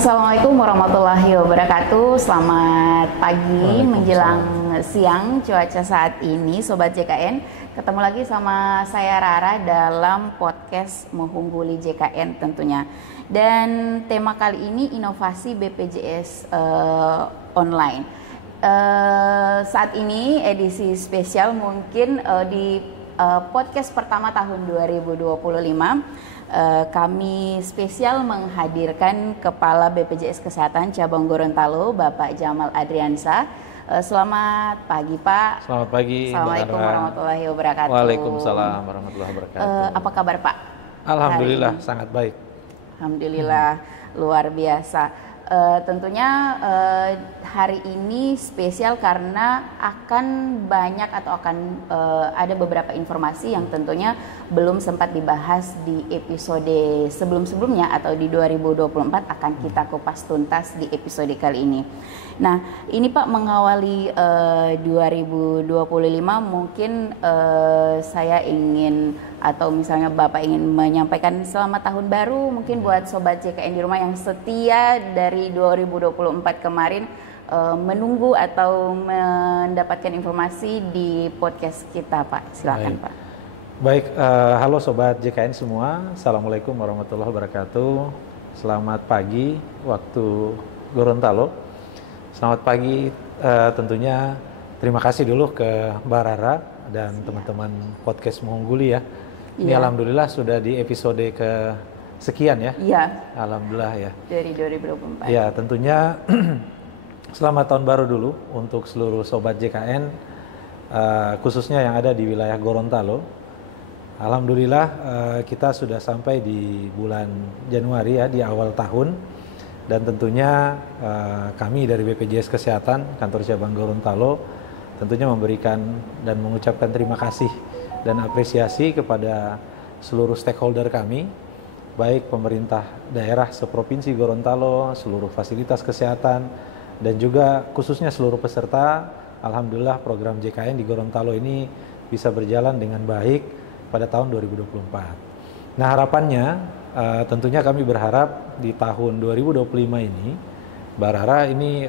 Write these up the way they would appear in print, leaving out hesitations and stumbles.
Assalamualaikum warahmatullahi wabarakatuh. Selamat pagi menjelang siang cuaca saat ini Sobat JKN. Ketemu lagi sama saya Rara dalam podcast Mengungguli JKN tentunya. Dan tema kali ini inovasi BPJS online. Saat ini edisi spesial mungkin di podcast pertama tahun 2025. Kami spesial menghadirkan Kepala BPJS Kesehatan Cabang Gorontalo, Bapak Jamal Adriansa. Selamat pagi, Pak. Selamat pagi. Assalamualaikum warahmatullahi wabarakatuh. Waalaikumsalam warahmatullahi wabarakatuh. Apa kabar, Pak? Alhamdulillah sangat baik. Alhamdulillah luar biasa. Tentunya hari ini spesial karena akan banyak atau akan ada beberapa informasi yang tentunya belum sempat dibahas di episode sebelum-sebelumnya atau di 2024 akan kita kupas tuntas di episode kali ini. Nah, ini Pak mengawali 2025 mungkin saya ingin atau misalnya Bapak ingin menyampaikan selamat tahun baru mungkin buat Sobat JKN di rumah yang setia dari 2024 kemarin menunggu atau mendapatkan informasi di podcast kita, Pak. Silakan, Pak. Baik, halo Sobat JKN semua. Assalamualaikum warahmatullahi wabarakatuh. Selamat pagi waktu Gorontalo. Selamat pagi, tentunya terima kasih dulu ke Mbak Rara dan teman-teman podcast Mengungguli ya. Ini alhamdulillah sudah di episode ke sekian ya. Iya. Alhamdulillah ya. Dari 2024. Ya, tentunya selamat tahun baru dulu untuk seluruh Sobat JKN, khususnya yang ada di wilayah Gorontalo. Alhamdulillah kita sudah sampai di bulan Januari ya, di awal tahun. Dan tentunya kami dari BPJS Kesehatan, Kantor Cabang Gorontalo, tentunya memberikan dan mengucapkan terima kasih dan apresiasi kepada seluruh stakeholder kami, baik pemerintah daerah seprovinsi Gorontalo, seluruh fasilitas kesehatan, dan juga khususnya seluruh peserta. Alhamdulillah program JKN di Gorontalo ini bisa berjalan dengan baik pada tahun 2024. Nah, harapannya tentunya kami berharap di tahun 2025 ini, Mbak Rara, ini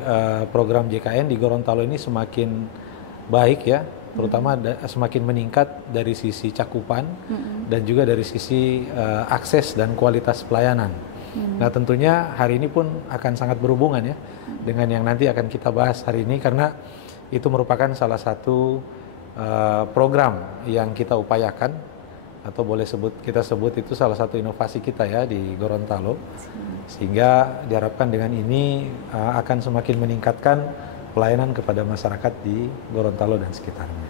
program JKN di Gorontalo ini semakin baik ya, terutama semakin meningkat dari sisi cakupan dan juga dari sisi akses dan kualitas pelayanan. Nah, tentunya hari ini pun akan sangat berhubungan ya dengan yang nanti akan kita bahas hari ini, karena itu merupakan salah satu program yang kita upayakan, atau boleh kita sebut itu salah satu inovasi kita ya di Gorontalo, sehingga diharapkan dengan ini akan semakin meningkatkan pelayanan kepada masyarakat di Gorontalo dan sekitarnya.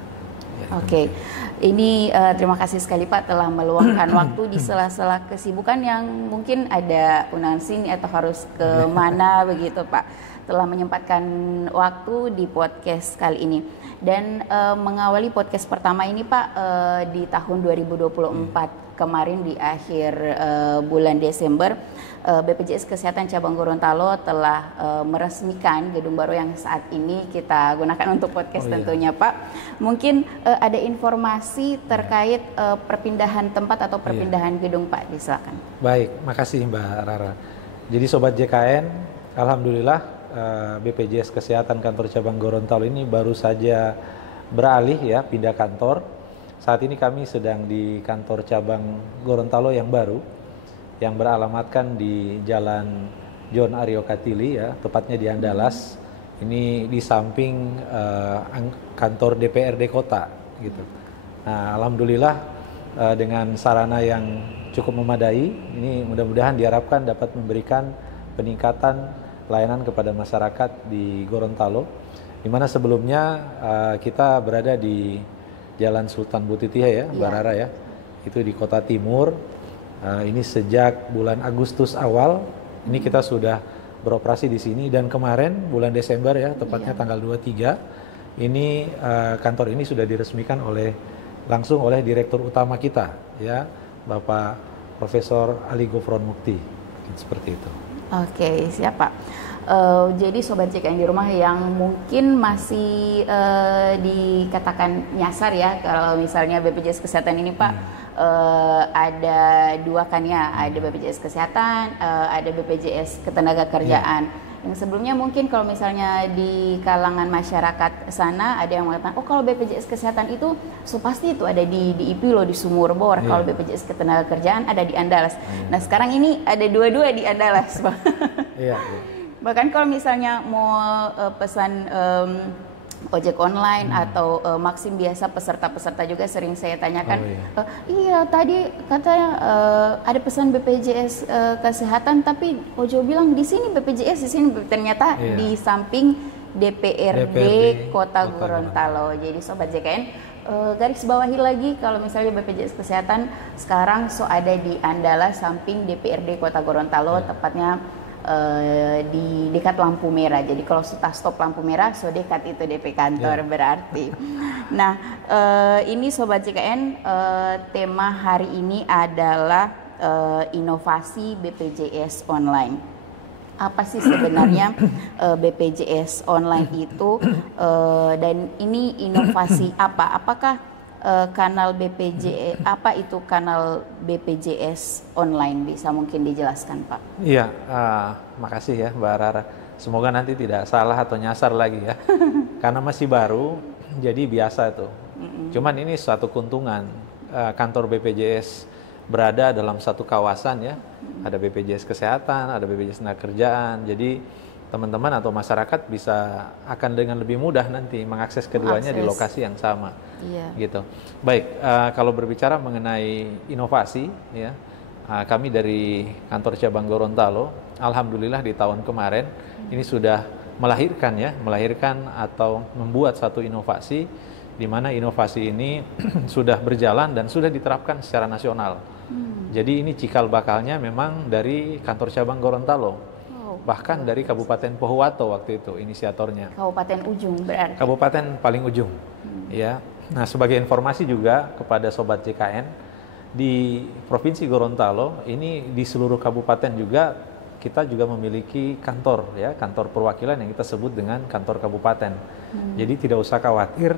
Ya, Oke, ini terima kasih sekali Pak telah meluangkan waktu di sela-sela kesibukan yang mungkin ada undangan sini atau harus ke mana begitu Pak, telah menyempatkan waktu di podcast kali ini. Dan mengawali podcast pertama ini Pak di tahun 2024 kemarin di akhir bulan Desember, BPJS Kesehatan Cabang Gorontalo telah meresmikan gedung baru yang saat ini kita gunakan untuk podcast tentunya Pak. Mungkin ada informasi terkait perpindahan tempat atau perpindahan gedung Pak, silakan. Baik, makasih Mbak Rara. Jadi Sobat JKN, alhamdulillah BPJS Kesehatan Kantor Cabang Gorontalo ini baru saja beralih ya, pindah kantor. Saat ini kami sedang di kantor cabang Gorontalo yang baru, yang beralamatkan di Jalan John Aryo Katili ya, tepatnya di Andalas. Ini di samping kantor DPRD Kota gitu. Nah, alhamdulillah dengan sarana yang cukup memadai, ini mudah-mudahan diharapkan dapat memberikan peningkatan layanan kepada masyarakat di Gorontalo, di mana sebelumnya kita berada di Jalan Sultan Butitiha ya, Mbak Rara ya, itu di Kota Timur. Ini sejak bulan Agustus awal, ini kita sudah beroperasi di sini, dan kemarin bulan Desember ya, tepatnya tanggal 23, ini kantor ini sudah diresmikan langsung oleh Direktur Utama kita ya, Bapak Profesor Ali Gofron Mukti, seperti itu. Oke, siap Pak. Jadi sobat JKN di rumah yang mungkin masih dikatakan nyasar ya, kalau misalnya BPJS Kesehatan ini Pak, ada dua kan ya, ada BPJS Kesehatan, ada BPJS Ketenagakerjaan. Yang sebelumnya mungkin kalau misalnya di kalangan masyarakat sana ada yang mengatakan, oh kalau BPJS Kesehatan itu pasti itu ada di IP loh, di Sumur Bor. Kalau BPJS Ketenagakerjaan ada di Andalas. Nah sekarang ini ada dua-dua di Andalas, Pak. Bahkan kalau misalnya mau pesan ojek online atau Maxim biasa, peserta-peserta juga sering saya tanyakan, iya tadi katanya ada pesan BPJS Kesehatan, tapi Ojo bilang di sini BPJS, di sini ternyata di samping DPRD Kota Gorontalo. Jadi sobat JKN, garis bawahi lagi kalau misalnya BPJS Kesehatan sekarang ada di Andalas samping DPRD Kota Gorontalo, tepatnya di dekat lampu merah. Jadi kalau sudah stop lampu merah, so dekat itu DP kantor berarti. Nah, ini sobat JKN, tema hari ini adalah inovasi BPJS online. Apa sih sebenarnya BPJS online itu, dan ini inovasi apa? Apakah kanal apa itu kanal BPJS online, bisa mungkin dijelaskan Pak? Iya, makasih ya Mbak Rara. Semoga nanti tidak salah atau nyasar lagi ya. Karena masih baru, jadi biasa tuh. Cuman ini suatu keuntungan, kantor BPJS berada dalam satu kawasan ya. Ada BPJS Kesehatan, ada BPJS Ketenagakerjaan. Jadi teman-teman atau masyarakat bisa akan dengan lebih mudah nanti mengakses keduanya di lokasi yang sama, gitu. Baik, kalau berbicara mengenai inovasi, ya, kami dari kantor cabang Gorontalo, alhamdulillah di tahun kemarin ini sudah melahirkan atau membuat satu inovasi, di mana inovasi ini sudah berjalan dan sudah diterapkan secara nasional. Jadi ini cikal bakalnya memang dari kantor cabang Gorontalo. Bahkan dari Kabupaten Pohuwato waktu itu inisiatornya. Kabupaten ujung berarti. Kabupaten paling ujung, ya. Nah, sebagai informasi juga kepada sobat JKN, di Provinsi Gorontalo ini di seluruh kabupaten juga kita juga memiliki kantor, ya, kantor perwakilan yang kita sebut dengan kantor kabupaten. Jadi tidak usah khawatir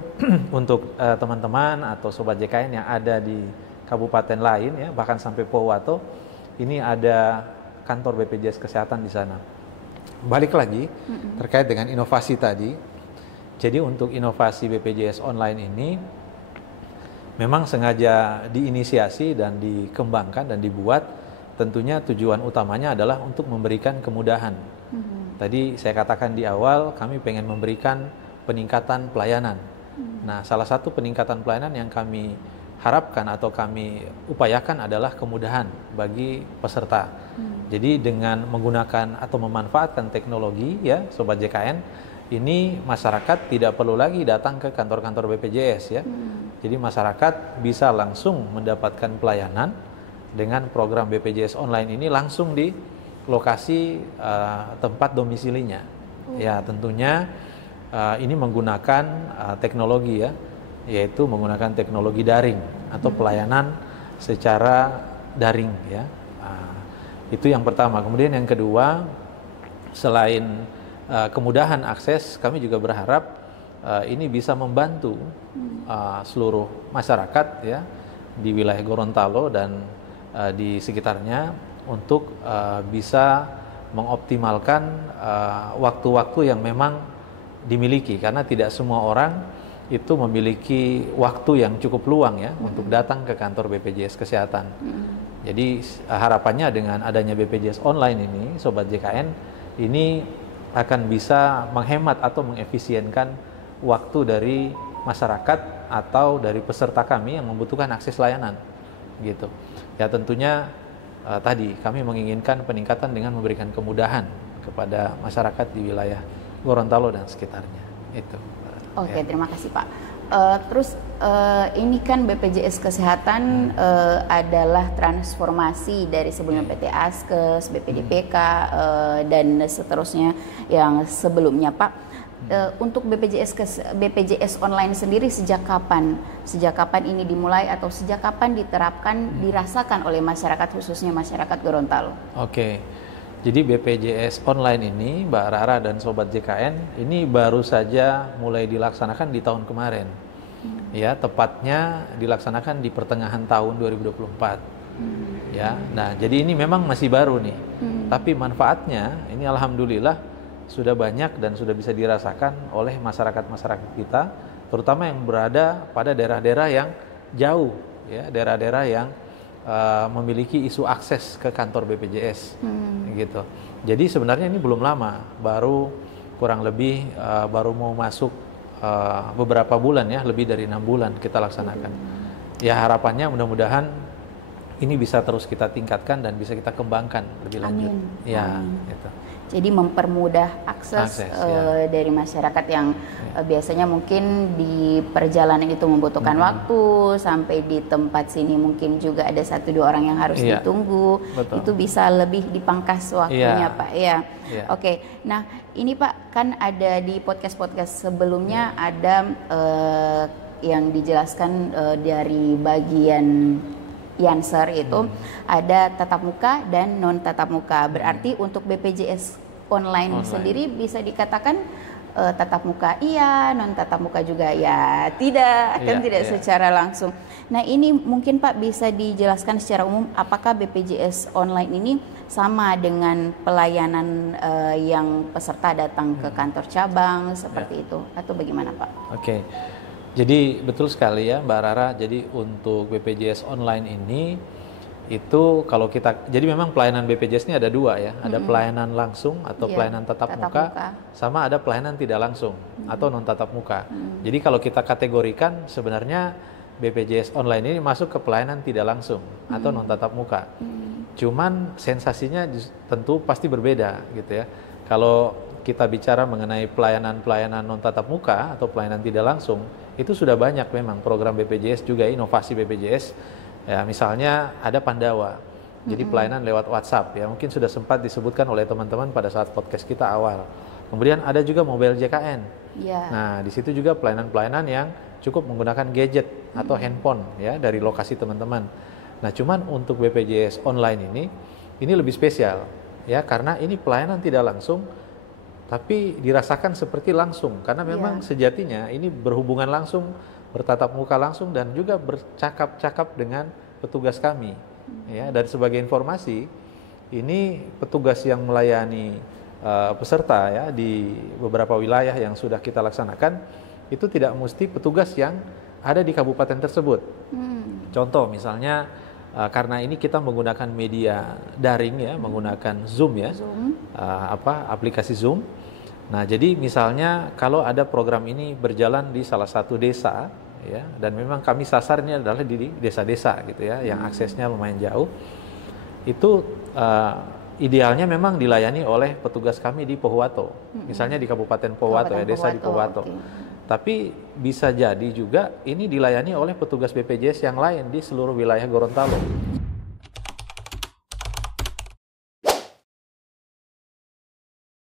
untuk teman-teman atau sobat JKN yang ada di kabupaten lain, ya, bahkan sampai Pohuwato, ini ada kantor BPJS Kesehatan di sana. Balik lagi terkait dengan inovasi tadi. Jadi untuk inovasi BPJS online ini memang sengaja diinisiasi dan dikembangkan dan dibuat, tentunya tujuan utamanya adalah untuk memberikan kemudahan. Tadi saya katakan di awal, kami pengen memberikan peningkatan pelayanan. Nah, salah satu peningkatan pelayanan yang kami harapkan atau kami upayakan adalah kemudahan bagi peserta. Jadi dengan menggunakan atau memanfaatkan teknologi, ya sobat JKN, ini masyarakat tidak perlu lagi datang ke kantor-kantor BPJS, ya. Jadi masyarakat bisa langsung mendapatkan pelayanan dengan program BPJS online ini langsung di lokasi tempat domisilinya. Ya, tentunya ini menggunakan teknologi, ya, yaitu menggunakan teknologi daring atau pelayanan secara daring, ya. Itu yang pertama. Kemudian yang kedua, selain kemudahan akses, kami juga berharap ini bisa membantu seluruh masyarakat, ya, di wilayah Gorontalo dan di sekitarnya untuk bisa mengoptimalkan waktu-waktu yang memang dimiliki, karena tidak semua orang itu memiliki waktu yang cukup luang, ya, untuk datang ke kantor BPJS Kesehatan. Jadi harapannya dengan adanya BPJS online ini, sobat JKN, ini akan bisa menghemat atau mengefisienkan waktu dari masyarakat atau dari peserta kami yang membutuhkan akses layanan, gitu. Ya, tentunya tadi kami menginginkan peningkatan dengan memberikan kemudahan kepada masyarakat di wilayah Gorontalo dan sekitarnya. Itu. Oke, terima kasih Pak. Terus ini kan BPJS Kesehatan adalah transformasi dari sebelumnya PT Askes, BPDPK, dan seterusnya yang sebelumnya Pak. Untuk BPJS online sendiri sejak kapan ini dimulai atau sejak kapan diterapkan, dirasakan oleh masyarakat, khususnya masyarakat Gorontalo? Oke. Jadi BPJS online ini, Mbak Rara dan Sobat JKN, ini baru saja mulai dilaksanakan di tahun kemarin. Ya, tepatnya dilaksanakan di pertengahan tahun 2024. Ya, nah jadi ini memang masih baru nih. Tapi manfaatnya ini alhamdulillah sudah banyak dan sudah bisa dirasakan oleh masyarakat-masyarakat kita, terutama yang berada pada daerah-daerah yang jauh, ya, daerah-daerah yang memiliki isu akses ke kantor BPJS, gitu. Jadi sebenarnya ini belum lama, baru kurang lebih baru mau masuk beberapa bulan ya, lebih dari 6 bulan kita laksanakan. Ya harapannya mudah-mudahan ini bisa terus kita tingkatkan dan bisa kita kembangkan lebih lanjut. Amin. Ya, Amin. gitu. Jadi mempermudah akses dari masyarakat yang biasanya mungkin di perjalanan itu membutuhkan waktu, sampai di tempat sini mungkin juga ada 1-2 orang yang harus ditunggu. Betul. Itu bisa lebih dipangkas waktunya, Pak. Ya. Oke. Nah, ini Pak, kan ada di podcast-podcast sebelumnya ada yang dijelaskan dari bagian Yanser itu ada tatap muka dan non tatap muka. Berarti untuk BPJS online sendiri bisa dikatakan tatap muka iya, non tatap muka juga ya tidak, kan tidak secara langsung. Nah, ini mungkin Pak bisa dijelaskan secara umum apakah BPJS online ini sama dengan pelayanan yang peserta datang ke kantor cabang seperti itu, atau bagaimana Pak? Oke. Jadi betul sekali ya Mbak Rara, jadi untuk BPJS online ini itu kalau kita, jadi memang pelayanan BPJS ini ada 2 ya, ada pelayanan langsung atau pelayanan tatap muka, sama ada pelayanan tidak langsung atau non tatap muka. Jadi kalau kita kategorikan sebenarnya BPJS online ini masuk ke pelayanan tidak langsung atau non tatap muka. Cuman sensasinya tentu pasti berbeda gitu ya. Kalau kita bicara mengenai pelayanan-pelayanan non tatap muka atau pelayanan tidak langsung, itu sudah banyak memang program BPJS juga, inovasi BPJS. Ya, misalnya ada Pandawa. Jadi pelayanan lewat WhatsApp ya, mungkin sudah sempat disebutkan oleh teman-teman pada saat podcast kita awal. Kemudian ada juga Mobile JKN. Nah, di situ juga pelayanan-pelayanan yang cukup menggunakan gadget atau handphone ya dari lokasi teman-teman. Nah, cuman untuk BPJS online ini lebih spesial ya, karena ini pelayanan tidak langsung tapi dirasakan seperti langsung, karena memang sejatinya ini berhubungan langsung, bertatap muka langsung, dan juga bercakap-cakap dengan petugas kami. Ya, dan sebagai informasi, ini petugas yang melayani peserta ya di beberapa wilayah yang sudah kita laksanakan, itu tidak mesti petugas yang ada di kabupaten tersebut. Contoh misalnya, karena ini kita menggunakan media daring ya, menggunakan Zoom ya, aplikasi Zoom. Nah, jadi misalnya kalau ada program ini berjalan di salah satu desa ya, dan memang kami sasar ini adalah di desa-desa gitu ya, yang aksesnya lumayan jauh. Itu idealnya memang dilayani oleh petugas kami di Pohuwato. Misalnya di Kabupaten Pohuwato ya, desa di Pohuwato. Tapi bisa jadi juga ini dilayani oleh petugas BPJS yang lain di seluruh wilayah Gorontalo.